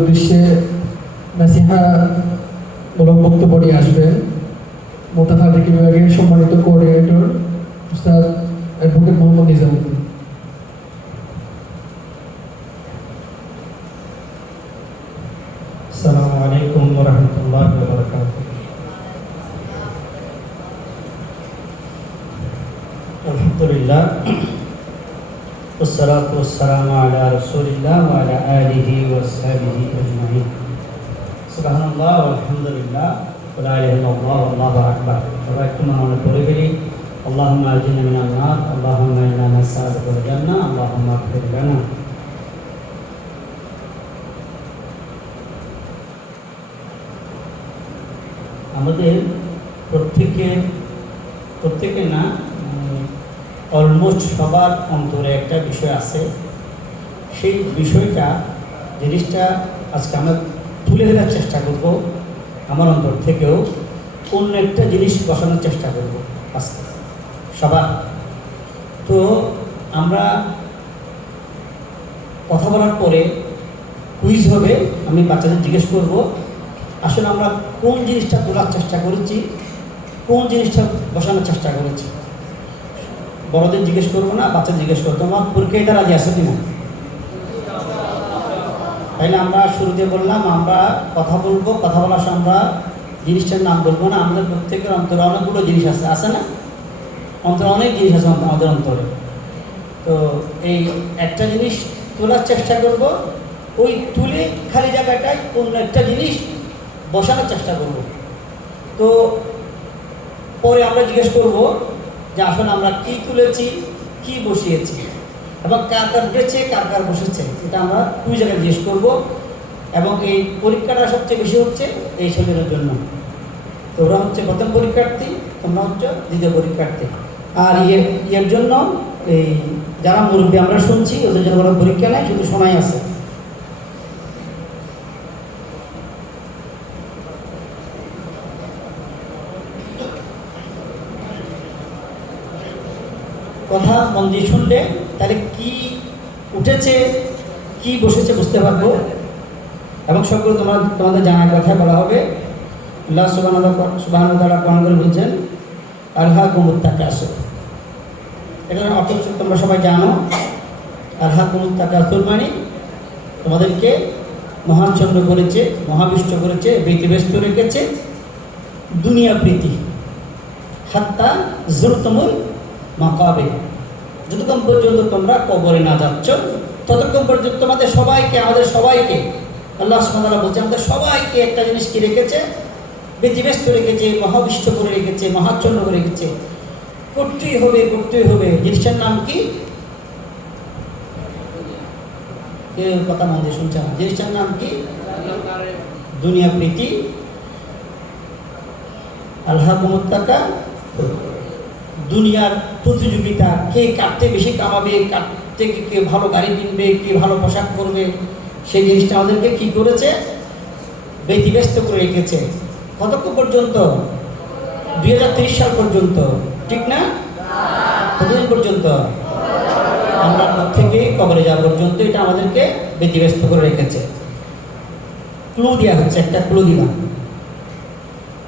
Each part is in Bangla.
উদ্দেশ্যে নাসিহা মূলক বক্তব্য নিয়ে আসবেন মোতাফাকিকি বিভাগের সম্মানিত কোঅর্ডিনেটর উস্তাদ অ্যাডভোকেট মোহাম্মদ নিজামুদ্দিন। আসসালামু আলাইকুম ওয়া রাহমাতুল্লাহি ওয়া বারাকাতুহু। আলহামদুলিল্লাহ ওয়াসসালাতু ওয়াসসালামু আলা রাসূলিল্লাহ ওয়া আলা আলিহি ওয়া সাহবিহি আজমাইন। সুবহানাল্লাহ ওয়ালহামদুলিল্লাহ ওয়া লা ইলাহা ইল্লাল্লাহ ওয়াল্লাহু আকবার। সবাই একটু মনে পড়ে গেলি আল্লাহুম্মা আজনিনা মিনান নার, আল্লাহুম্মা ইন্না নাসআলুকাল জান্নাহ, আল্লাহুম্মা ইগফির লানা। আমাদের প্রত্যেকে না অলমোস্ট সবার অন্তরে একটা বিষয় আছে, সেই বিষয়টা জিনিসটা আজকে আমরা তুলে ধরার চেষ্টা করব। আমার অন্তর থেকেও অন্য একটা জিনিস বসানোর চেষ্টা করব আজকে সবার। তো আমরা কথা বলার পরে কুইজ হবে, আমি বাচ্চাদের জিজ্ঞেস করব আসলে আমরা কোন জিনিসটা তোলার চেষ্টা করেছি, কোন জিনিসটা বসানোর চেষ্টা করেছি। বড়দের জিজ্ঞেস করবো না, বাচ্চা জিজ্ঞেস করবো তোমার পরীক্ষায় তারা রাজি আছে কিনা। তাইলে আমরা শুরুতে বললাম আমরা কথা বলবো, কথা বলার সময় আমরা জিনিসটার নাম বলবো না। আমাদের প্রত্যেকের অন্তরে অনেকগুলো জিনিস আছে না, অন্তরে অনেক জিনিস আছে আমাদের অন্তরে। তো এই একটা জিনিস তোলার চেষ্টা করব, ওই তুলে খালি জায়গাটায় অন্য একটা জিনিস বসানোর চেষ্টা করব। তো পরে আমরা জিজ্ঞেস করব যে আসলে আমরা কি তুলেছি, কি বসিয়েছি, এবং কার কার উঠেছে, কার কার বসেছে, এটা আমরা দুই জায়গায় জিজ্ঞেস করব। এবং এই পরীক্ষাটা সবচেয়ে বেশি হচ্ছে এই ছেলেদের জন্য। তো ওরা হচ্ছে প্রথম পরীক্ষার্থী, তোমরা হচ্ছে দ্বিতীয় পরীক্ষার্থী। আর এর জন্য এই যারা মুরব্বী আমরা শুনছি ওদের জন্য কোনো পরীক্ষা নেই, শুধু শোনাই আছে। কথা মন দিয়ে শুনলে তাহলে কি উঠেছে কি বসেছে বুঝতে পারবো। এবং সবগুলো তোমাদের জানার কথা বলা হবে। আল্লাহ সুবহানাহু ওয়া তাআলা কোরআন করে বলছেন আলহাকুমুত তাকাসুর। এটার অর্থ তোমরা সবাই জানো। আলহাকুমুত তাকাসুর মানে তোমাদেরকে মহাচ্ছন্ন করেছে, মহাবিষ্ট করেছে, ব্যতিব্যস্ত রেখেছে দুনিয়া প্রীতি। হাত্তা যুরতুমুল মাকাবির, যতক্ষণ পর্যন্ত তোমরা কবরে না যাচ্ছ ততক্ষণ পর্যন্ত তোমাদের সবাইকে, আমাদের সবাইকে আল্লাহ সুবহানাহু ওয়া তাআলা বলছে আমাদের সবাইকে একটা জিনিস কি রেখেছে, ব্যতিব্যস্ত রেখেছে, মহাবিষ্ট করে রেখেছে, মহাচ্ছন্ন করে রেখেছে। করতেই হবে, করতেই হবে। জিনিসটার নাম কি? কেউ কথা মন দিয়ে শুনছে না। জিনিসটার নাম কি? দুনিয়া প্রীতি। আলহাকুমুত তাকাসুর, দুনিয়ার প্রতিযোগিতা, কে কাটতে বেশি কামাবে, কাটতে কে ভালো গাড়ি কিনবে, কে ভালো পোশাক পরবে, সেই জিনিসটা আমাদেরকে কি করেছে, ব্যতিব্যস্ত করে রেখেছে। কতক্ষণ পর্যন্ত? 2030 সাল পর্যন্ত, ঠিক না? কতদিন পর্যন্ত? আমরা প্রত্যেকেই কবরে যাওয়া পর্যন্ত এটা আমাদেরকে ব্যতিব্যস্ত করে রেখেছে। ক্লু দেওয়া হচ্ছে, একটা ক্লু দিলাম,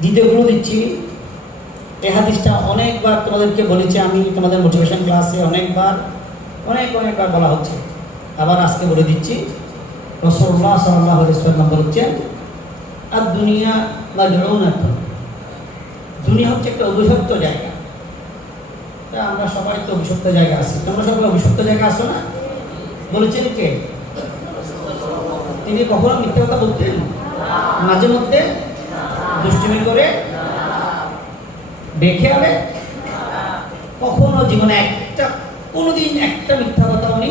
দ্বিতীয় ক্লু দিচ্ছি। এই হাদিসটা অনেকবার তোমাদেরকে বলেছি আমি, তোমাদের মোটিভেশন ক্লাসে অনেকবার বলা হচ্ছে, আবার আজকে বলে দিচ্ছি। রাসূলুল্লাহ সাল্লাল্লাহু আলাইহি ওয়াসাল্লাম বলেছেন আর দুনিয়া মালউনাতুন, দুনিয়া হচ্ছে একটা অভিশপ্ত জায়গা। তা আমরা সবাই তো অভিশপ্ত জায়গা আছি, তোমরা সবাই অভিশপ্ত জায়গা আছো না? বলেছেন কে? তিনি কখনো মিথ্যা কথা বলতেন? মাঝে মধ্যে দুষ্টুমি করে দেখে হবে, কখনো জীবনে কোনোদিন একটা মিথ্যা কথা উনি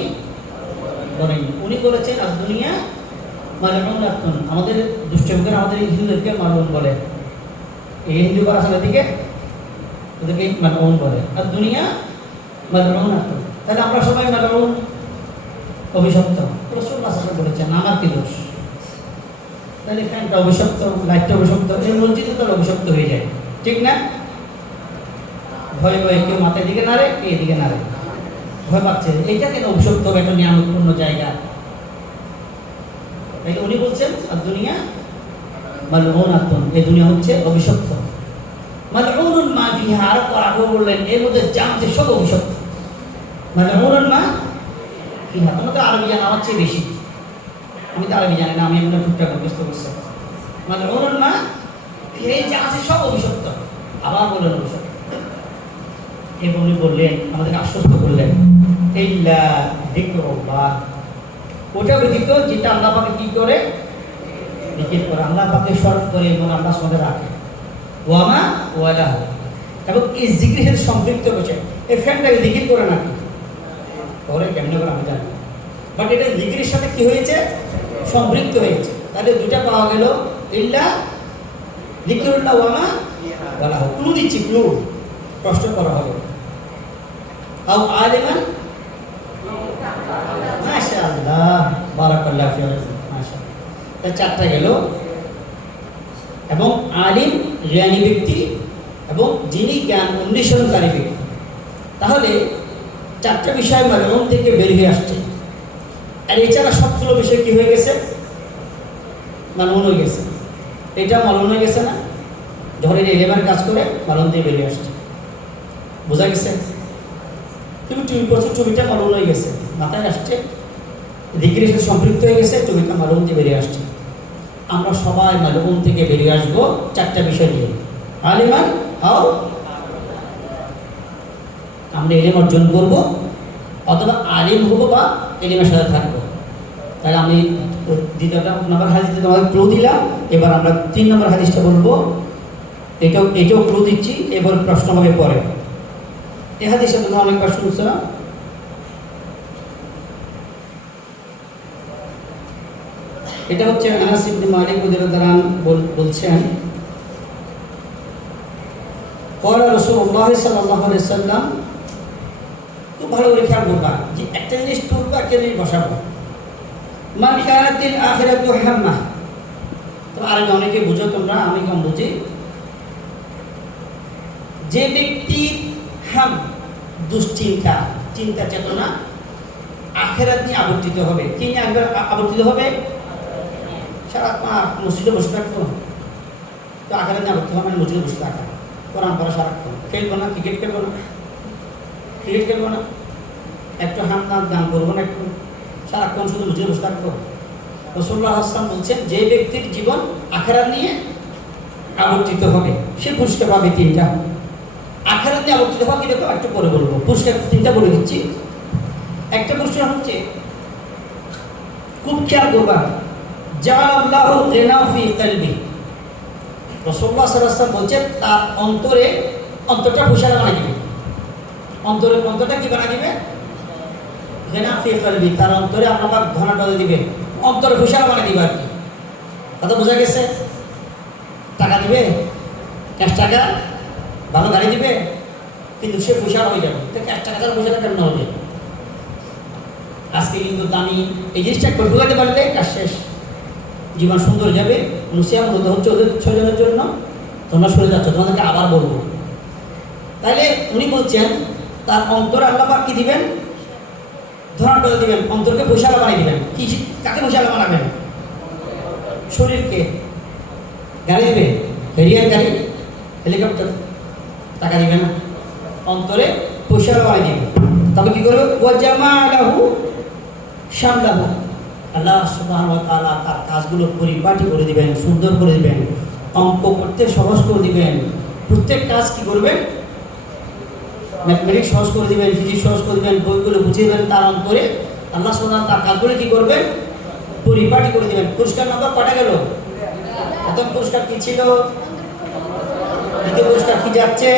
বলেননি। উনি বলেছেন আর দুনিয়া মালউনাতুন, আমাদের দুষ্টুমি করে আমাদের হিন্দুদেরকে মালউন বলে, এই হিন্দু করা আসলে দিকে ওদেরকে মালউন বলে। আর দুনিয়া মালউনাতুন, তাহলে আমরা সবাই মালউন, অভিশপ্ত। রাসূলুল্লাহ সাল্লাল্লাহু আলাইহি ওয়াসাল্লাম বলেছেন আমার কি দোষ? তাহলে ফ্যানটা অভিশপ্ত, লাইটটা অভিশপ্ত, এই মসজিদে তো অভিশপ্ত হয়ে যায়, ঠিক না? ভয়ে ভয়ে কেউ মাথায় দিকে নাড়ে, এদিকে নাড়ে, ভয় পাচ্ছে। এইটা কেন অভিশপ্ত হবে একটা নিয়ামতপূর্ণ জায়গা? তাই উনি বলছেন আর দুনিয়া মালউনাতুন, এই দুনিয়া হচ্ছে অভিশপ্ত। মালউনুন মা ফিহা, আর আগে বললেন এর মধ্যে যা আছে সব অভিশপ্ত। মালউনুন মা ফিহা, তোমরা তো আরবি জানো আমার চেয়ে বেশি, আমি তো আরবি জানি না, আমি এমন টুকটাক অভ্যস্ত করছি। মালউনুন মা ফিহা, এই যা আছে সব অভিশপ্ত। আবার বললেন অভিশপ্ত। এবং উনি বললেন, আমাদেরকে আশ্বস্ত করলেন, ইল্লা যিকরুল্লাহ, ওটা ব্যতীত যেটা আল্লাহ পাকে কি করে জিকির করে, আল্লাহ পাকে স্মরণ করে এবং আল্লাহ সঙ্গে রাখে। ওয়ামা ওয়ালাহু, এবং এই জিকিরের সাথে সম্পৃক্ত হয়েছে। এই ফ্যানটাকে জিকির করে না করে কেমনে করে আমি জানি, বাট এটা জিকিরের সাথে কি হয়েছে, সম্পৃক্ত হয়েছে। তাহলে দুটা পাওয়া গেল, ইল্লা যিকরুল্লাহ ওয়ামা ওয়ালাহু। ক্লু দিচ্ছি, ক্লু প্রশ্ন করা হবে। আও আলিমান, মাশাআল্লাহ, বারাকাল্লাহু ফিকুম, মাশাআল্লাহ। তাই চারটা গেল। এবং আলিম জ্ঞানী ব্যক্তি এবং যিনি জ্ঞান অন্বেষণকারী ব্যক্তি। তাহলে চারটা বিষয় মালউন থেকে বের হয়ে আসছে। আর এছাড়া সবগুলো বিষয় কি হয়ে গেছে, মালউন হয়ে গেছে। এটা মালউন হয়ে গেছে না, যখন এটা এলেমের কাজ করে মালউন থেকে বেরিয়ে আসছে। বোঝা গেছে? তুমি টিভি করছো, ছবিটা মালউন হয়ে গেছে, মাথায় আসছে, জিকিরের সাথে সম্পৃক্ত হয়ে গেছে, ছবিটা মালউন থেকে বেরিয়ে আসছে। আমরা সবাই মালউন থেকে বেরিয়ে আসবো চারটা বিষয় নিয়ে। আলিমান আও, আমরা এলিম অর্জন করবো, অথবা আলিম হবো বা এলিমের সাথে থাকবো। তাহলে আমি দ্বিতীয়টা নম্বর হাদিসে তোমাকে ক্লু দিলাম। এবার আমরা 3 নম্বর হাদিসটা বলবো। এটাও ক্লু দিচ্ছি, এবার প্রশ্ন হবে পরে। এই হাদিসে তোমরা অনেকবার শুনছো না? এটা হচ্ছে আনাস ইবনে মালিক রাদিয়াল্লাহু আনহু বলছেন, ক্বালা রাসূলুল্লাহ সাল্লাল্লাহু আলাইহি ওয়াসাল্লাম, খুব ভালো করে খেয়াল করবা যে একটা জিনিস তুলবা, একটা জিনিস বসাবো। মান কানাতিল আখিরাতু হাম্মাহ, তো আরবি অনেকে বুঝো তোমরা, আমি কম বুঝি। যে ব্যক্তির হাম, দুশ্চিন্তা, চিন্তা চেতনা আখিরাত নিয়ে আবর্তিত হবে, কি নিয়ে আবর্তিত হবে? সারা মসজিদে বসে থাকতো, তো আখিরাত নিয়ে আবর্তিত হবে, মানে মসজিদে বসে থাকা, কোরআন পড়া সারাক্ষণ, খেলবো না, ক্রিকেট খেলবো না, একটু হাম নাচ গান করবো না, একটু সারাক্ষণ শুধু মসজিদে বসে থাকবো। রাসূলুল্লাহ সাল্লাল্লাহু আলাইহি ওয়াসাল্লাম বলছেন, যে ব্যক্তির জীবন আখিরাত নিয়ে আবর্তিত হবে সে পুরস্কার পাবে 3টা। আখিরাত নিয়ে আবর্তিত হওয়া কিরকম একটু পরে বলবো, পুরস্কার 3টা বলে দিচ্ছি। একটা পুরস্কার হচ্ছে, খুব খেয়াল করবা, জাআলাল্লাহু গিনা ফি কলবি। রাসূলুল্লাহ সাল্লাল্লাহু আলাইহি ওয়াসাল্লাম বলছেন, তার অন্তরটা ফুশারা বানিয়ে দিবে। অন্তরটা কি বানিয়ে দিবে? গিনা ফি কলবি, তার অন্তরে আল্লাহ ঘনটা দিবে, অন্তরে ফুশারা বানিয়ে দিবে। আর কি কথা বোঝা গেছে? টাকা দিবে, ক্যাশ টাকা, ভালো গাড়ি দিবে, কিন্তু সে ফুশারা হয়ে যাবে। তো ক্যাশ টাকা তার ফুশারা কেন হবে? আজকে কিন্তু দামি এই জিনিসটা একটু ঢুকাতে পারলে কাজ শেষ, জীবন সুন্দর যাবে। নুসিয়াম বলতে হচ্ছে ওদের 6 জনের জন্য, তোমরা সরে যাচ্ছ, তোমাদেরকে আবার বলবো। তাইলে উনি বলছেন, তার অন্তরে আল্লাহ পাক কি দিবেন? ধরনটা দিবেন, অন্তরকে ফুশারা বানিয়ে দিবেন। কি, কাকে ফুশারা বানাবেন? শরীরকে। গাড়ি দিবে, হেরিয়ার গাড়ি, হেলিকপ্টার, টাকা দিবে না, অন্তরে ফুশারা বানিয়ে দিবে। তবে কি করবে? ওয়াজামালাহু শামলাহু, আল্লাহ সুবহানাহু ওয়া তাআলা তার কাজগুলো পরিপাটি করে দিবেন, সুন্দর করে দিবেন, অঙ্ক করতে সহজ করে দিবেন। প্রত্যেক কাজ কি করবেন? ম্যাথমেটিক্স সহজ করে দিবেন, ফিজিক্স সহজ করে দিবেন, বইগুলো বুঝিয়ে দেবেন। তার অন্তরে আল্লাহ সুবহানাহু ওয়া তাআলা তার কাজগুলো কি করবেন? পরিপাটি করে দিবেন। পুরস্কার নাম্বার কটা গেল? প্রথম পুরস্কার কি ছিল? দ্বিতীয় পুরস্কার কি যাচ্ছে?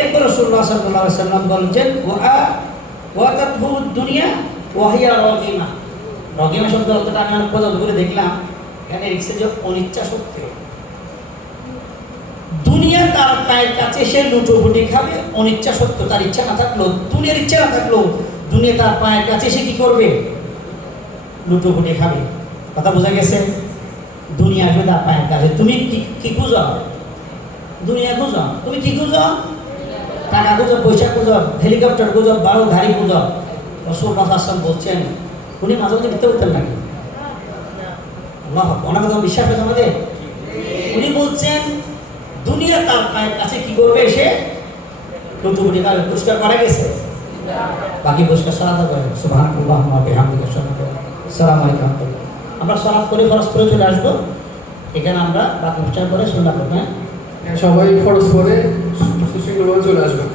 এরপর রাসূলুল্লাহ সাল্লাল্লাহু আলাইহি ওয়াসাল্লাম বলেছেন, ওয়াতাতহু দুনিয়া ওয়া হিয়া রাগিমা। রাগিমা শব্দের অর্থটা আমি অনেক পছন্দ করে দেখলাম, এখানে লিখছে যে অনিচ্ছা সত্য। দুনিয়া তার পায়ের কাছে সে লুটোপুটি খাবে, অনিচ্ছা সত্য। তার ইচ্ছা না থাকলো, দুনিয়ার ইচ্ছা না থাকলো, দুনিয়া তার পায়ের কাছে সে কি করবে? লুটোপুটি খাবে। কথা বোঝা গেছে? দুনিয়া আসবে তার পায়ের কাছে। তুমি কি খুঁজো? দুনিয়া খুঁজো। তুমি কি খুঁজো? টাকা খুঁজো, পয়সা খুঁজো, হেলিকপ্টার খুঁজো, বড় গাড়ি খুঁজো, রাসূলুল্লাহ সাল্লাল্লাহু আলাইহি ওয়াসাল্লাম বলছেন, উনি মাঝে মাঝে মিথ্যা বলতেন নাকি? আল্লাহ ওনার কথা বিশ্বাস আছে আমাদের। উনি বলছেন দুনিয়া তার পায়ের কাছে কি করবে, এসে টুকটুকি কাল পুরস্কার করা গেছে, বাকি পুরস্কার সালাতে করে সুবহানাল্লাহ ওয়া বিহামদিহি আসসালামু আলাইকুম। আমরা সালাত করে ফরজ করে চলে আসবো, এখানে আমরা বাকি পুরস্কার করে সুন্নাত করব। হ্যাঁ, সবাই ফরজ করে সুশৃঙ্খলভাবে চলে আসবেন।